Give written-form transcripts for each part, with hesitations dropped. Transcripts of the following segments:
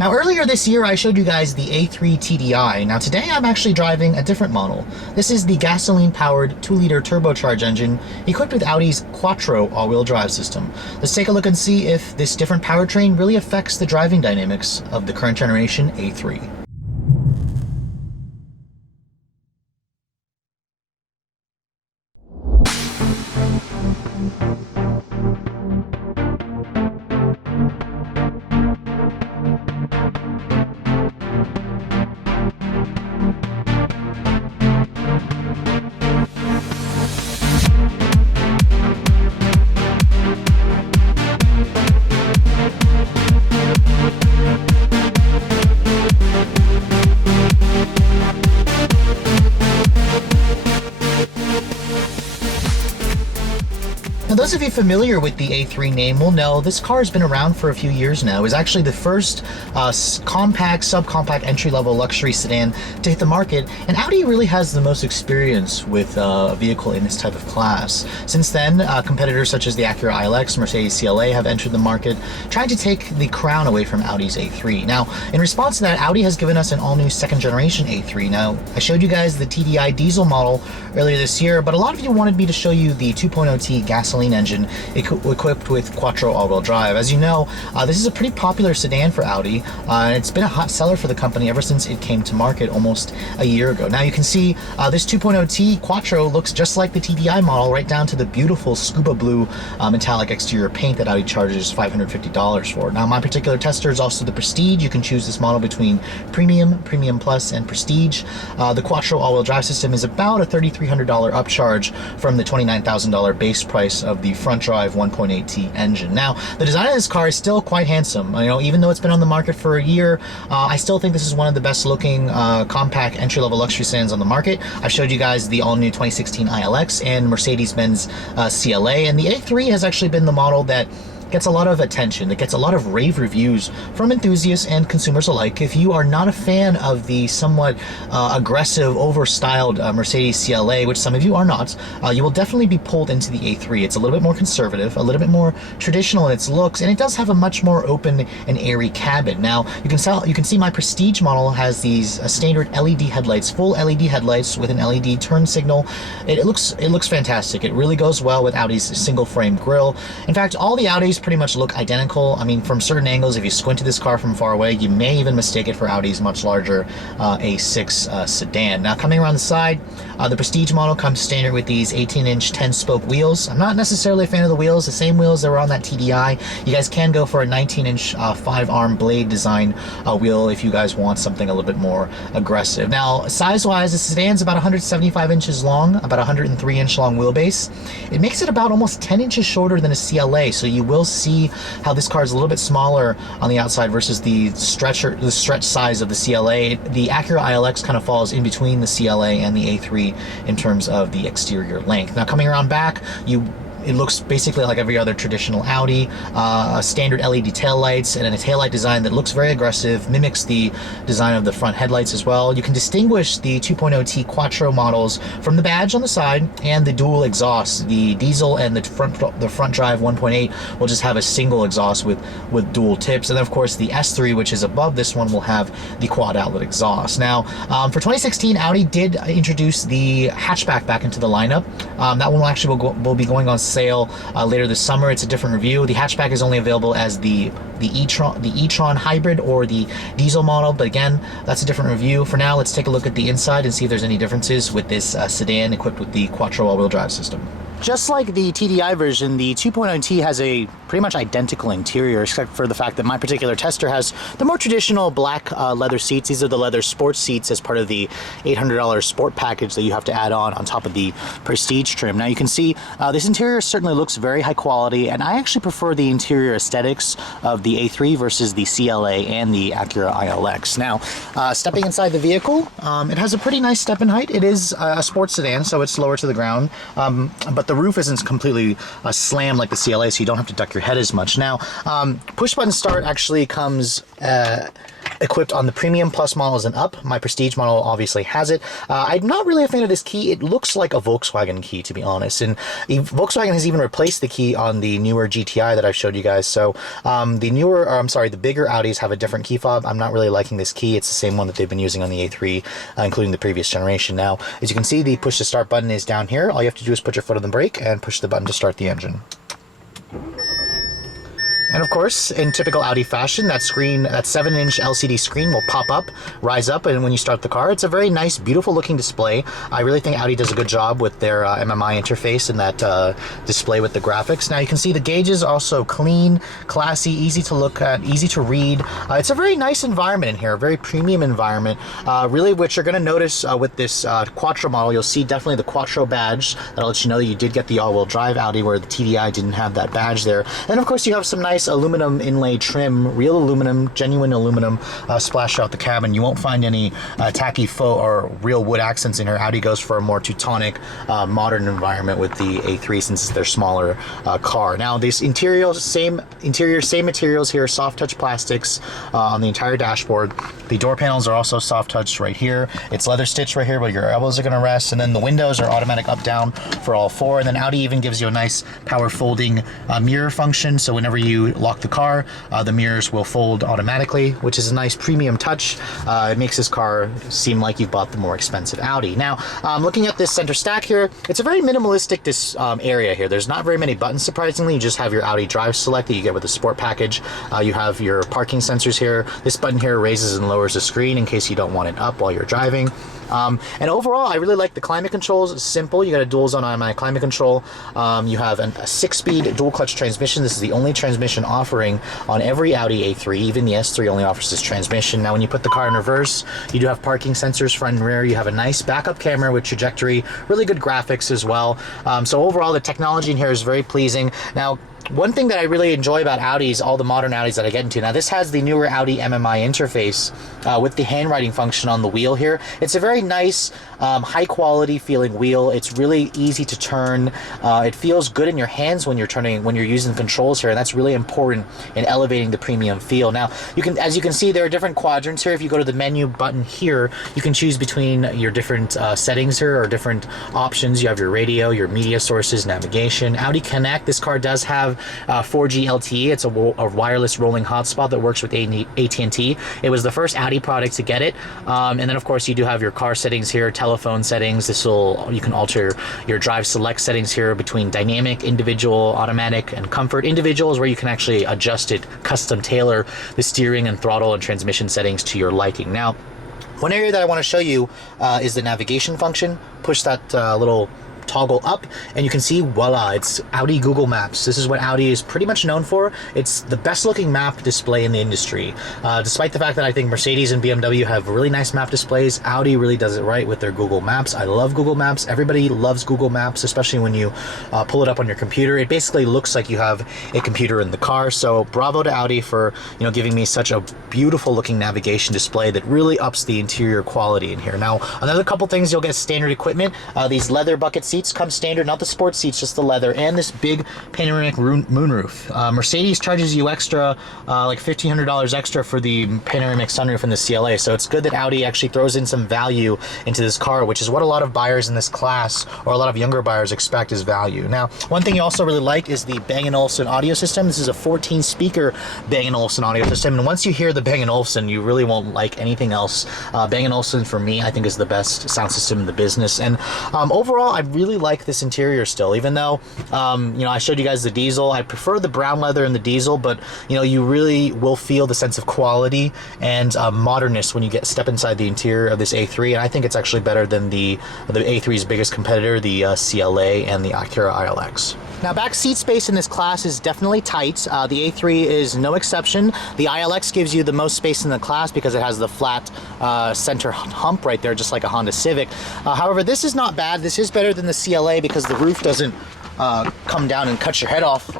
Now earlier this year I showed you guys the A3 TDI. Now today I'm actually driving a different model. This is the gasoline powered 2-liter turbocharged engine equipped with Audi's Quattro all-wheel drive system. Let's take a look and see if this different powertrain really affects the driving dynamics of the current generation A3. Now, those of you familiar with the A3 name will know this car has been around for a few years now. It was actually the first compact, subcompact, entry-level luxury sedan to hit the market, and Audi really has the most experience with a vehicle in this type of class. Since then, competitors such as the Acura ILX, Mercedes CLA have entered the market, trying to take the crown away from Audi's A3. Now, in response to that, Audi has given us an all-new second-generation A3. Now, I showed you guys the TDI diesel model earlier this year, but a lot of you wanted me to show you the 2.0T gasoline engine equipped with Quattro all-wheel drive. As you know, this is a pretty popular sedan for Audi, and it's been a hot seller for the company ever since it came to market almost a year ago. Now you can see this 2.0T Quattro looks just like the TDI model, right down to the beautiful scuba blue metallic exterior paint that Audi charges $550 for. Now my particular tester is also the Prestige. You can choose this model between Premium, Premium Plus, and Prestige. The Quattro all-wheel drive system is about a $3,300 upcharge from the $29,000 base price of the front drive 1.8T engine. Now, the design of this car is still quite handsome. You know, even though it's been on the market for a year, I still think this is one of the best looking compact entry-level luxury sedans on the market. I showed you guys the all-new 2016 ILX and Mercedes-Benz CLA, and the A3 has actually been the model that gets a lot of attention, that gets a lot of rave reviews from enthusiasts and consumers alike. If you are not a fan of the somewhat aggressive, over-styled Mercedes CLA, which some of you are not, you will definitely be pulled into the A3. It's a little bit more conservative, a little bit more traditional in its looks, and it does have a much more open and airy cabin. Now, you can see my Prestige model has these standard LED headlights, full LED headlights with an LED turn signal. It looks fantastic. It really goes well with Audi's single frame grille. In fact, all the Audis pretty much look identical. I mean, from certain angles, if you squint at this car from far away, you may even mistake it for Audi's much larger A6 sedan. Now, coming around the side, the Prestige model comes standard with these 18-inch 10-spoke wheels. I'm not necessarily a fan of the wheels, the same wheels that were on that TDI. You guys can go for a 19-inch 5-arm blade design wheel if you guys want something a little bit more aggressive. Now, size-wise, the sedan's about 175 inches long, about 103-inch long wheelbase. It makes it about almost 10 inches shorter than a CLA, so you will see how this car is a little bit smaller on the outside versus the stretch size of the CLA. The Acura ILX kind of falls in between the CLA and the A3 in terms of the exterior length. Now, coming around back, it looks basically like every other traditional Audi, standard LED taillights and a taillight design that looks very aggressive, mimics the design of the front headlights as well. You can distinguish the 2.0T Quattro models from the badge on the side and the dual exhaust. The diesel and the front drive 1.8 will just have a single exhaust with dual tips, and then of course the S3, which is above this one, will have the quad outlet exhaust. Now, for 2016, Audi did introduce the hatchback back into the lineup. That one will be going on sale later this summer. It's a different review. The hatchback is only available as the e-tron hybrid or the diesel model, but again, that's a different review. For now, let's take a look at the inside and see if there's any differences with this sedan equipped with the Quattro all-wheel drive system. Just like the TDI version, the 2.0T has a pretty much identical interior, except for the fact that my particular tester has the more traditional black leather seats. These are the leather sports seats as part of the $800 sport package that you have to add on top of the Prestige trim. Now you can see this interior certainly looks very high quality, and I actually prefer the interior aesthetics of the A3 versus the CLA and the Acura ILX. Now, stepping inside the vehicle, it has a pretty nice step in height. It is a sports sedan, so it's lower to the ground, but the roof isn't completely slammed like the CLA, so you don't have to duck your head as much. Now, push button start actually comes equipped on the Premium Plus models and up. My Prestige model obviously has it. I'm not really a fan of this key. It looks like a Volkswagen key, to be honest, and Volkswagen has even replaced the key on the newer GTI that I've showed you guys. So the bigger Audis have a different key fob. I'm not really liking this key. It's the same one that they've been using on the A3, including the previous generation. Now, as you can see, the push to start button is down here. All you have to do is put your foot on the brake and push the button to start the engine. And of course, in typical Audi fashion, that 7-inch LCD screen will pop up, rise up, and when you start the car, it's a very nice, beautiful looking display. I really think Audi does a good job with their MMI interface and that display with the graphics. Now you can see the gauges also clean, classy, easy to look at, easy to read. It's a very nice environment in here, a very premium environment. Really, what you're going to notice with this Quattro model, you'll see definitely the Quattro badge. That'll let you know that you did get the all-wheel drive Audi, where the TDI didn't have that badge there. And of course, you have some nice aluminum inlay trim, real aluminum, genuine aluminum splashed out the cabin. You won't find any tacky faux or real wood accents in here. Audi goes for a more Teutonic, modern environment with the A3 since it's their smaller car. Now, this interior, same materials here, soft touch plastics on the entire dashboard. The door panels are also soft touch right here. It's leather stitched right here where your elbows are going to rest, and then the windows are automatic up down for all four. And then Audi even gives you a nice power folding mirror function, so whenever you lock the car, the mirrors will fold automatically, which is a nice premium touch. It makes this car seem like you've bought the more expensive Audi. Now, looking at this center stack here, it's a very minimalistic area here. There's not very many buttons, surprisingly. You just have your Audi Drive Select that you get with the Sport package. You have your parking sensors here. This button here raises and lowers the screen in case you don't want it up while you're driving. And overall, I really like the climate controls. It's simple. You got a dual zone automatic climate control. You have a 6-speed dual clutch transmission. This is the only transmission offering on every Audi A3. Even the S3 only offers this transmission. Now, when you put the car in reverse, you do have parking sensors front and rear. You have a nice backup camera with trajectory, really good graphics as well. So overall, the technology in here is very pleasing. Now, one thing that I really enjoy about Audis, all the modern Audis that I get into, now this has the newer Audi Mmi Interface with the handwriting function on the wheel here. It's a very nice, high quality feeling wheel. It's really easy to turn. It feels good in your hands when you're turning, when you're using the controls here, and that's really important in elevating the premium feel. Now, as you can see, there are different quadrants here. If you go to the menu button here, you can choose between your different settings here, or different options. You have your radio, your media sources, navigation, Audi Connect. This car does have 4G LTE. It's a wireless rolling hotspot that works with AT&T. It was the first Audi product to get it. And then of course you do have your car settings here, telephone settings. You can alter your drive select settings here between dynamic, individual, automatic, and comfort. Individual is where you can actually adjust it, custom tailor the steering and throttle and transmission settings to your liking. Now, one area that I want to show you is the navigation function. Push that little toggle up and you can see, voila, it's Audi Google Maps. This is what Audi is pretty much known for. It's the best looking map display in the industry. Despite the fact that I think Mercedes and BMW have really nice map displays, Audi really does it right with their Google Maps. I love Google Maps. Everybody loves Google Maps, especially when you pull it up on your computer. It basically looks like you have a computer in the car. So bravo to Audi for giving me such a beautiful looking navigation display that really ups the interior quality in here. Now, another couple things, you'll get standard equipment. These leather bucket seats come standard, not the sports seats, just the leather, and this big panoramic moonroof. Mercedes charges you extra, like $1,500 extra for the panoramic sunroof in the CLA, so it's good that Audi actually throws in some value into this car, which is what a lot of buyers in this class, or a lot of younger buyers, expect as value. Now, one thing you also really like is the Bang & Olufsen audio system. This is a 14-speaker Bang & Olufsen audio system, and once you hear the Bang & Olufsen, you really won't like anything else. Bang & Olufsen, for me, I think is the best sound system in the business, and overall, I really like this interior still, even though I showed you guys the diesel. I prefer the brown leather in the diesel, but you really will feel the sense of quality and modernness when you step inside the interior of this A3, and I think it's actually better than the A3's biggest competitor, the CLA and the Acura ILX. Now, back seat space in this class is definitely tight. The A3 is no exception. The ILX gives you the most space in the class because it has the flat center hump right there, just like a Honda Civic. However, this is not bad. This is better than the CLA because the roof doesn't come down and cut your head off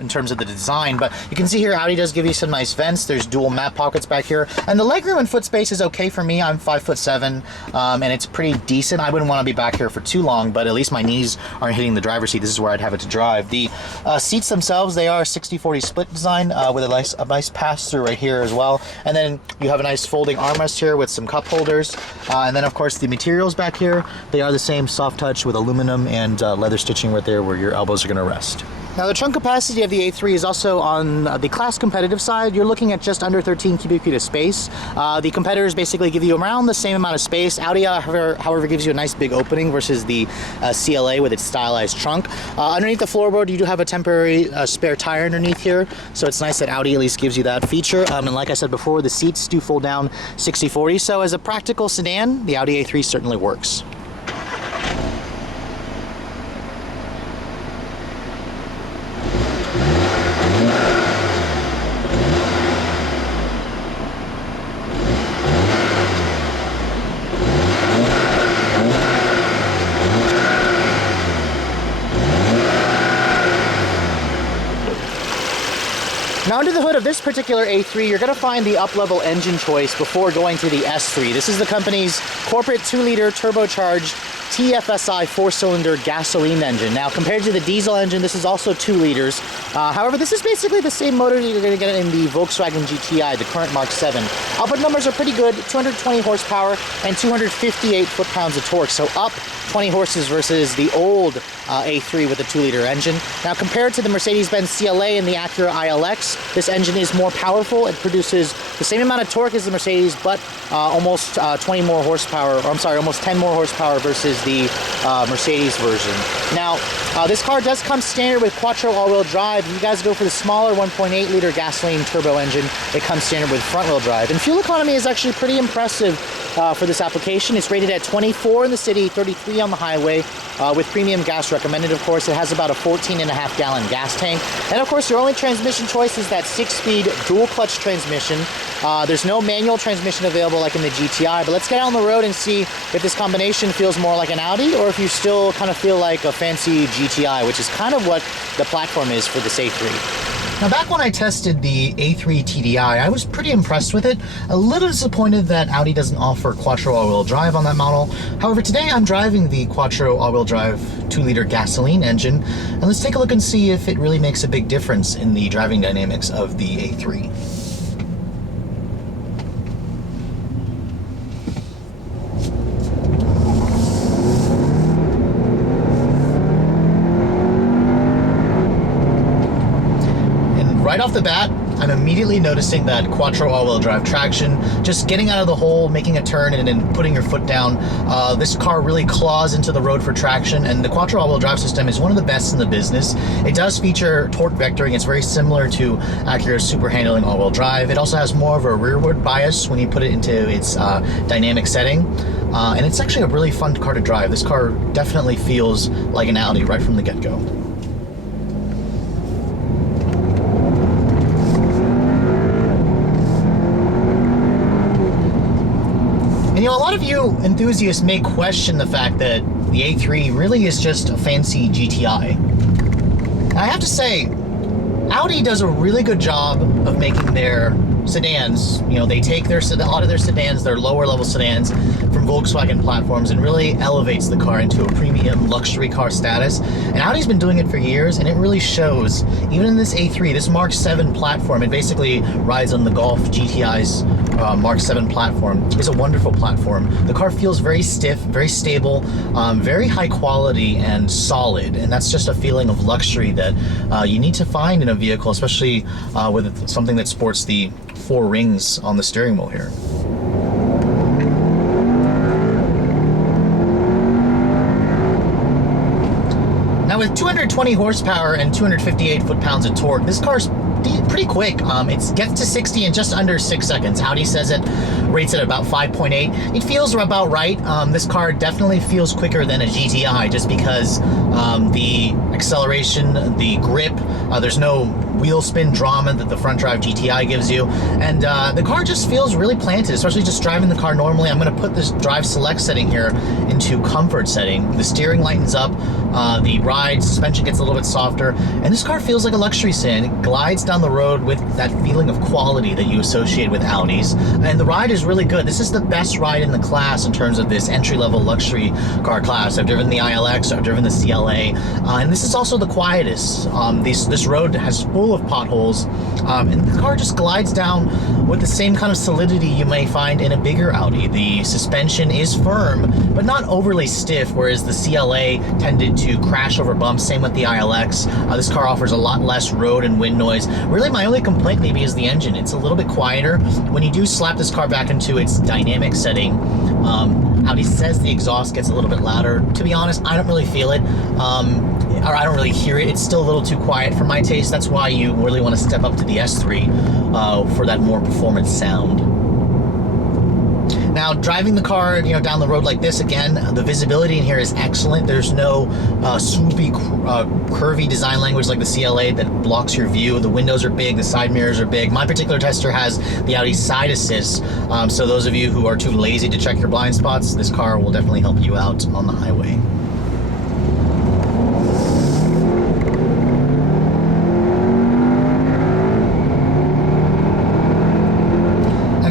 in terms of the design, but you can see here Audi does give you some nice vents. There's dual map pockets back here, and the legroom and foot space is okay for me. I'm 5'7", and it's pretty decent. I wouldn't want to be back here for too long, but at least my knees aren't hitting the driver's seat. This is where I'd have it to drive. The seats themselves, they are 60-40 split design with a nice pass-through right here as well, and then you have a nice folding armrest here with some cup holders, and then of course the materials back here, they are the same soft touch with aluminum and leather stitching right there where your elbows are going to rest. Now the trunk capacity of the A3 is also on the class competitive side. You're looking at just under 13 cubic feet of space. The competitors basically give you around the same amount of space. Audi, however, gives you a nice big opening versus the CLA with its stylized trunk. Underneath the floorboard, you do have a temporary spare tire underneath here, so it's nice that Audi at least gives you that feature. And like I said before, the seats do fold down 60-40, so as a practical sedan, the Audi A3 certainly works. Now under the hood of this particular A3, you're going to find the up-level engine choice before going to the S3. This is the company's corporate 2-liter turbocharged TFSI 4-cylinder gasoline engine. Now compared to the diesel engine, this is also 2 liters. However, this is basically the same motor that you're going to get in the Volkswagen GTI, the current Mark 7. Output numbers are pretty good, 220 horsepower and 258 foot-pounds of torque, so up 20 horses versus the old A3 with a 2-liter engine. Now compared to the Mercedes-Benz CLA and the Acura ILX, this engine is more powerful. It produces the same amount of torque as the Mercedes, but almost 20 more horsepower, or I'm sorry, almost 10 more horsepower versus the Mercedes version. Now, this car does come standard with Quattro all-wheel drive. If you guys go for the smaller 1.8-liter gasoline turbo engine, it comes standard with front-wheel drive. And fuel economy is actually pretty impressive for this application. It's rated at 24 in the city, 33 on the highway, with premium gas recommended, of course. It has about a 14.5-gallon gas tank. And, of course, your only transmission choice is that 6-speed dual-clutch transmission. There's no manual transmission available like in the GTI, but let's get out on the road and see if this combination feels more like an Audi or if you still kind of feel like a fancy GTI, which is kind of what the platform is for this A3. Now, back when I tested the A3 TDI, I was pretty impressed with it. A little disappointed that Audi doesn't offer Quattro all-wheel drive on that model. However, today I'm driving the Quattro all-wheel drive 2-liter gasoline engine, and let's take a look and see if it really makes a big difference in the driving dynamics of the A3. Right off the bat, I'm immediately noticing that Quattro all-wheel drive traction. Just getting out of the hole, making a turn, and then putting your foot down. This car really claws into the road for traction, and the Quattro all-wheel drive system is one of the best in the business. It does feature torque vectoring. It's very similar to Acura's super handling all-wheel drive. It also has more of a rearward bias when you put it into its dynamic setting. And it's actually a really fun car to drive. This car definitely feels like an Audi right from the get-go. And, you know, a lot of you enthusiasts may question the fact that the A3 really is just a fancy GTI. And I have to say, Audi does a really good job of making their sedans, you know, they take a lot of their sedans, their lower level sedans from Volkswagen platforms and really elevates the car into a premium luxury car status. And Audi's been doing it for years, and it really shows. Even in this A3, this Mark 7 platform, it basically rides on the Golf GTI's Mark 7 platform. It's a wonderful platform. The car feels very stiff, very stable, very high quality and solid, and that's just a feeling of luxury that you need to find in a vehicle, especially with something that sports the 4 rings on the steering wheel here. Now with 220 horsepower and 258 foot-pounds of torque, this car's pretty quick. It gets to 60 in just under 6 seconds. Audi says it rates it about 5.8. It feels about right. This car definitely feels quicker than a GTI just because the acceleration, the grip, there's no wheel spin drama that the front drive GTI gives you, and the car just feels really planted, especially just driving the car normally. I'm going to put this drive select setting here into comfort setting. The steering lightens up, the ride suspension gets a little bit softer, and this car feels like a luxury sedan. It glides down the road with that feeling of quality that you associate with Audis, and the ride is really good. This is the best ride in the class in terms of this entry-level luxury car class. I've driven the ILX, I've driven the CLA, and this is also the quietest. This road has full of potholes, and the car just glides down with the same kind of solidity you may find in a bigger Audi. The suspension is firm, but not overly stiff, whereas the CLA tended to crash over bumps. Same with the ILX. This car offers a lot less road and wind noise. Really, my only complaint maybe is the engine. It's a little bit quieter. When you do slap this car back into its dynamic setting, Audi says the exhaust gets a little bit louder. To be honest, I don't really feel it, or I don't really hear it. It's still a little too quiet for my taste. That's why you really want to step up to the S3 for that more performance sound. Now, driving the car, down the road like this, again, the visibility in here is excellent. There's no swoopy, curvy design language like the CLA that blocks your view. The windows are big, the side mirrors are big. My particular tester has the Audi side assist, so those of you who are too lazy to check your blind spots, this car will definitely help you out on the highway.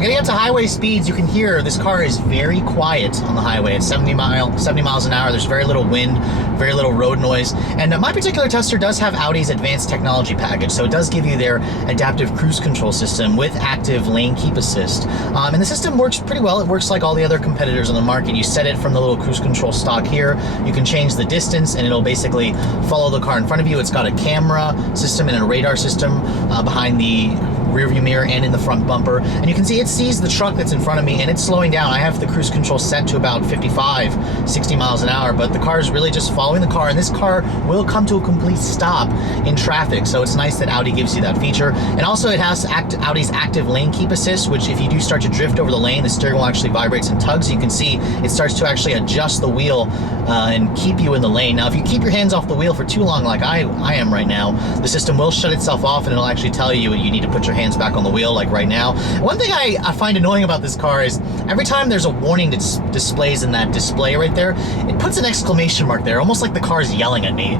Getting up to highway speeds, you can hear this car is very quiet on the highway. It's 70 miles an hour. There's very little wind, very little road noise. And my particular tester does have Audi's advanced technology package, so it does give you their adaptive cruise control system with active lane keep assist. And the system works pretty well. It works like all the other competitors on the market. You set it from the little cruise control stock here. You can change the distance, and it'll basically follow the car in front of you. It's got a camera system and a radar system behind the rear view mirror and in the front bumper, and you can see it sees the truck that's in front of me and it's slowing down. I have the cruise control set to about 60 miles an hour, but the car is really just following the car, and this car will come to a complete stop in traffic. So it's nice that Audi gives you that feature. And also it has Audi's active lane keep assist, which if you do start to drift over the lane, the steering wheel actually vibrates and tugs. You can see it starts to actually adjust the wheel and keep you in the lane. Now, if you keep your hands off the wheel for too long, like I am right now, the system will shut itself off and it'll actually tell you need to put your hands back on the wheel, like right now. One thing I find annoying about this car is every time there's a warning that displays in that display right there, it puts an exclamation mark there, almost like the car's yelling at me.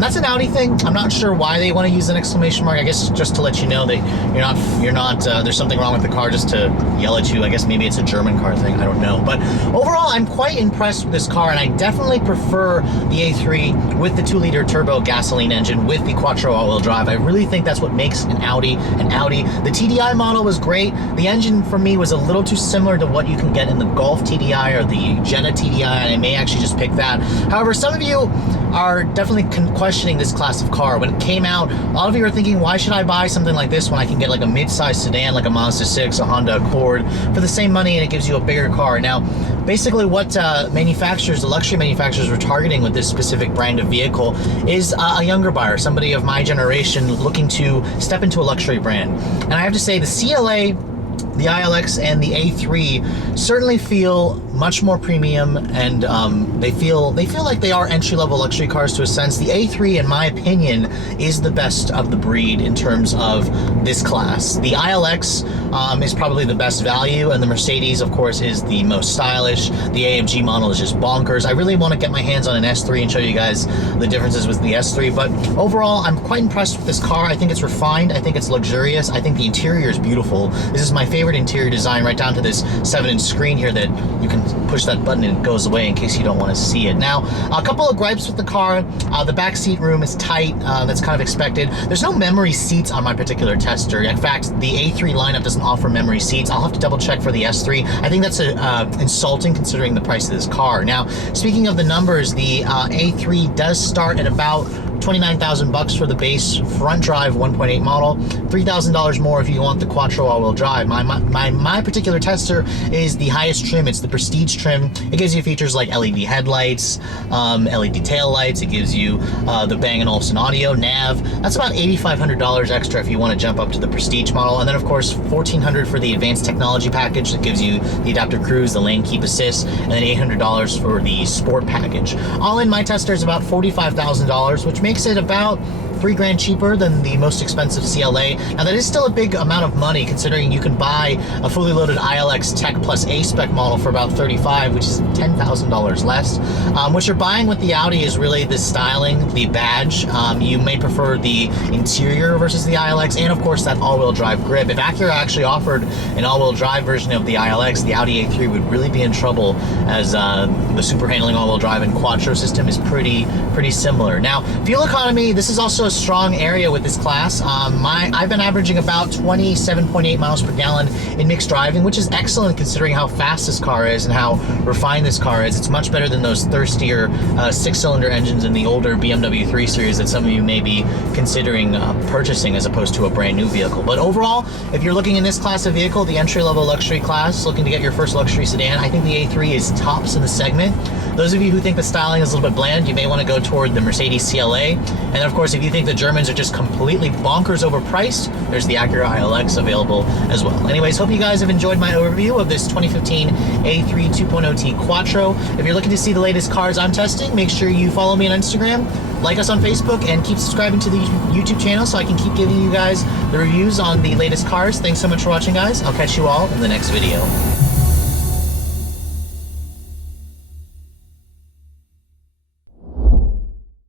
That's an Audi thing. I'm not sure why they want to use an exclamation mark. I guess just to let you know that you're not there's something wrong with the car, just to yell at you. I guess maybe it's a German car thing, I don't know. But overall, I'm quite impressed with this car, and I definitely prefer the A3 with the 2-liter turbo gasoline engine with the Quattro all-wheel drive. I really think that's what makes an Audi an Audi. The TDI model was great. The engine for me was a little too similar to what you can get in the Golf TDI or the Jetta TDI, and I may actually just pick that. However, some of you are definitely questioning this class of car. When it came out, a lot of you are thinking, why should I buy something like this when I can get like a mid-size sedan like a Mazda 6, a Honda Accord for the same money, and it gives you a bigger car. Now, basically what the luxury manufacturers were targeting with this specific brand of vehicle is a younger buyer, somebody of my generation looking to step into a luxury brand. And I have to say, the CLA, the ILX, and the A3 certainly feel much more premium, and they feel like they are entry-level luxury cars to a sense. The A3, in my opinion, is the best of the breed in terms of this class. The ILX is probably the best value, and the Mercedes, of course, is the most stylish. The AMG model is just bonkers. I really want to get my hands on an S3 and show you guys the differences with the S3, but overall, I'm quite impressed with this car. I think it's refined. I think it's luxurious. I think the interior is beautiful. This is my favorite interior design, right down to this 7-inch screen here that you can push that button and it goes away in case you don't want to see it. Now, a couple of gripes with the car. The back seat room is tight. That's kind of expected. There's no memory seats on my particular tester. In fact, the A3 lineup doesn't offer memory seats. I'll have to double check for the S3. I think that's insulting considering the price of this car. Now, speaking of the numbers, the A3 does start at about $29,000 bucks for the base front drive 1.8 model, $3,000 more if you want the Quattro all-wheel drive. My particular tester is the highest trim. It's the Prestige trim. It gives you features like LED headlights, LED tail lights. It gives you the Bang & Olufsen audio, nav. That's about $8,500 extra if you want to jump up to the Prestige model. And then of course $1,400 for the advanced technology package that gives you the adaptive cruise, the lane keep assist, and then $800 for the sport package. All in, my tester is about $45,000, which makes it about $3,000 cheaper than the most expensive CLA. Now that is still a big amount of money considering you can buy a fully loaded ILX Tech Plus A-Spec model for about $35,000, which is $10,000 less. What you're buying with the Audi is really the styling, the badge. You may prefer the interior versus the ILX, and of course that all-wheel drive grip. If Acura actually offered an all-wheel drive version of the ILX, the Audi A3 would really be in trouble, as the super handling all-wheel drive and Quattro system is pretty similar. Now, fuel economy, this is also a strong area with this class. I've been averaging about 27.8 miles per gallon in mixed driving, which is excellent considering how fast this car is and how refined this car is. It's much better than those thirstier 6-cylinder engines in the older BMW 3 Series that some of you may be considering purchasing as opposed to a brand new vehicle. But overall, if you're looking in this class of vehicle, the entry-level luxury class, looking to get your first luxury sedan, I think the A3 is tops in the segment. Those of you who think the styling is a little bit bland, you may want to go toward the Mercedes CLA. And of course, if you think the Germans are just completely bonkers overpriced, there's the Acura ILX available as well. Anyways, hope you guys have enjoyed my overview of this 2015 A3 2.0T Quattro. If you're looking to see the latest cars I'm testing, make sure you follow me on Instagram, like us on Facebook, and keep subscribing to the YouTube channel so I can keep giving you guys the reviews on the latest cars. Thanks so much for watching, guys. I'll catch you all in the next video.